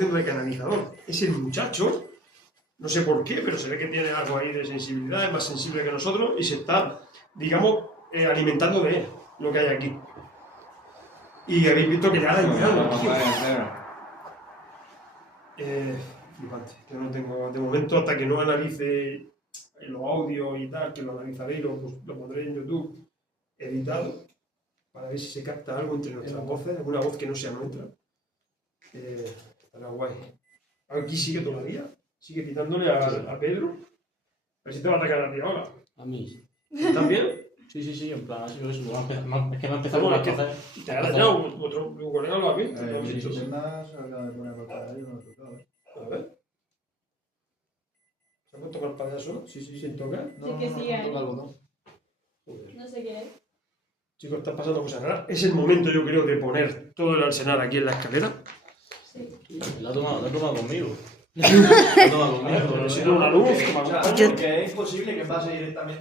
haciendo de canalizador. Es el muchacho, no sé por qué, pero se ve que tiene algo ahí de sensibilidad, es más sensible que nosotros y se está, digamos, alimentando de él, lo que hay aquí. Y habéis visto que ya la entrado, tío. Flipante. Yo no tengo, de momento, hasta que no analice los audios y tal, que lo analizaré y lo pondré en YouTube editado, para ver si se capta algo entre nuestras voces, alguna voz que no sea nuestra. Estará guay. Aquí sigue todavía, sigue pitándole a Pedro. A ver si te va a atacar a ti ahora. A mí. ¿Estás bien? Sí, en plan, así es que me ha empezado Bueno, a es que hacer. te ha dañado, otro colega lo ha visto. El lo ha visto. sistema se acaba de poner por ahí, no lo he tocado. A ver. ¿Se ha puesto mal payaso? Sí, sin tocar. Sí que sí, hay. toca el botón. Joder. No sé qué es. Chicos, están pasando cosas raras. Es el momento, yo creo, de poner todo el arsenal aquí en la escalera. Sí. La ha tomado conmigo. La ha tomado conmigo. Necesito una luz. Porque es imposible que pase directamente.